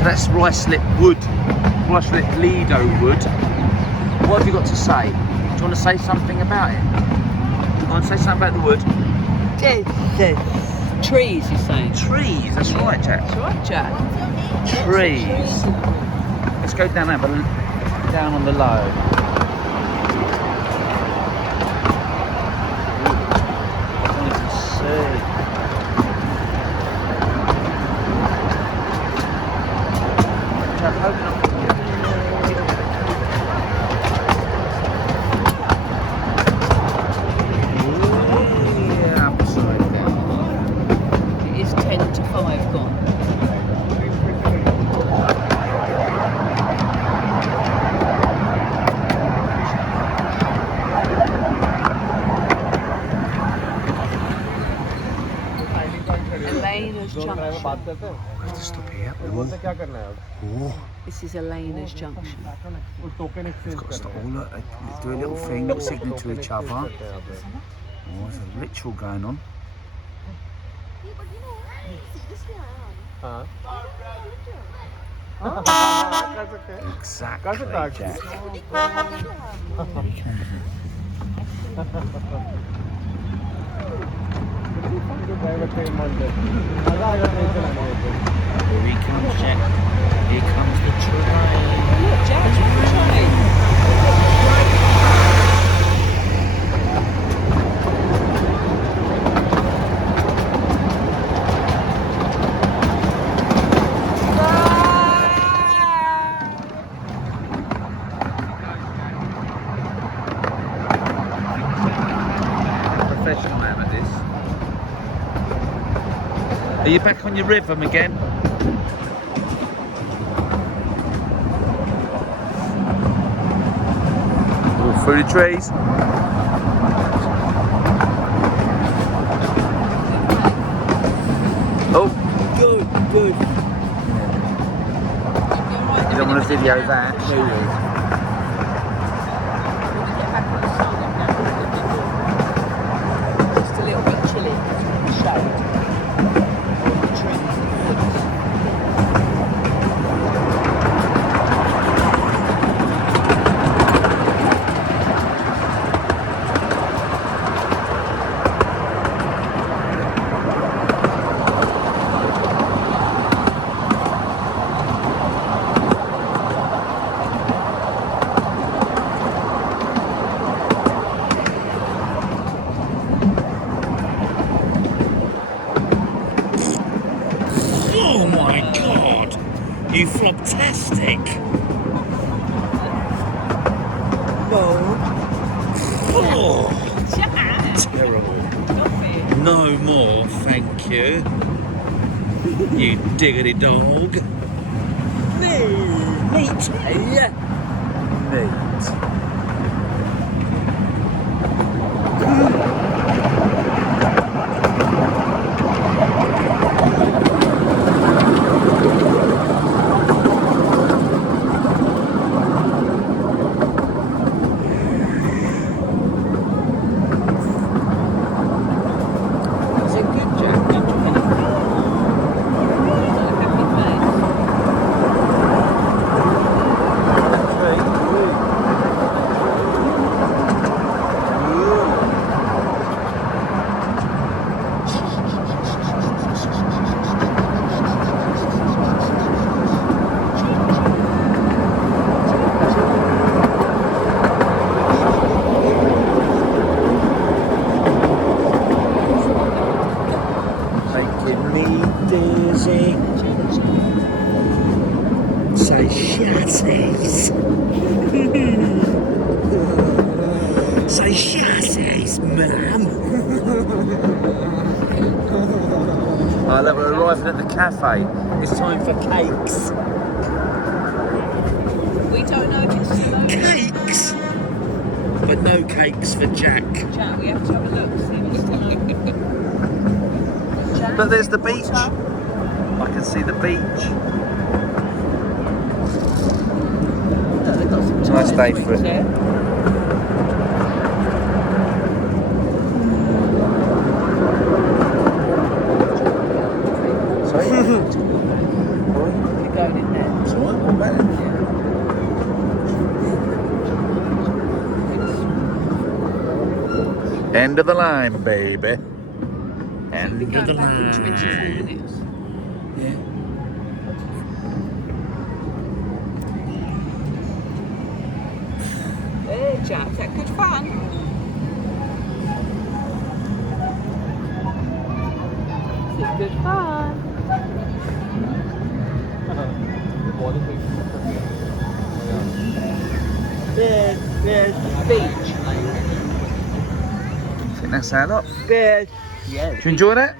So that's ruislip wood, ruislip lido wood. What have you got to say? Do you want to say something about it? Do you want to say something about the wood? Trees, he's saying. Trees, that's right, Jack. That's right, Jack. Trees. Let's go down down on the low. I can't even see. Jack, open up. Yeah, upside down. It is 10 to 5 gone. Elena's Junction. We have to stop here. Oh. This is Elena's Junction. We've got to stop all that. They do a little thing, little signal to each other. Oh, there's a ritual going on. Exactly, Jack. Here he comes, Jack. Here comes the train. Look, Jack, the train. Professional man at this. Are you back on your rhythm again? All through the trees. Oh, good. You don't want to video that. Just a little bit chilly. Shade. Oh my God! You floptastic! Oh, terrible. No more, thank you. You diggity dog. Neat. Yeah. Neat. Dizzy. Say chassis. Say chassis, ma'am. I love it. We're arriving at the cafe. It's time for cakes. We don't know if it's slow. Cakes! But no cakes for Jack. Jack, we have to have a look, see what's going on. Jack, But there's the beach. water. I can see the beach. Look, they've got some Nice day for it. there. Sorry? We go going in there. It's alright, not bad. End of the line, baby. We're End of the going back in 24 line. minutes. Yeah. There, Jack. Is that good fun? Is it good fun? There's the beach. I think that's our lot. There's, yeah. Did you enjoy that?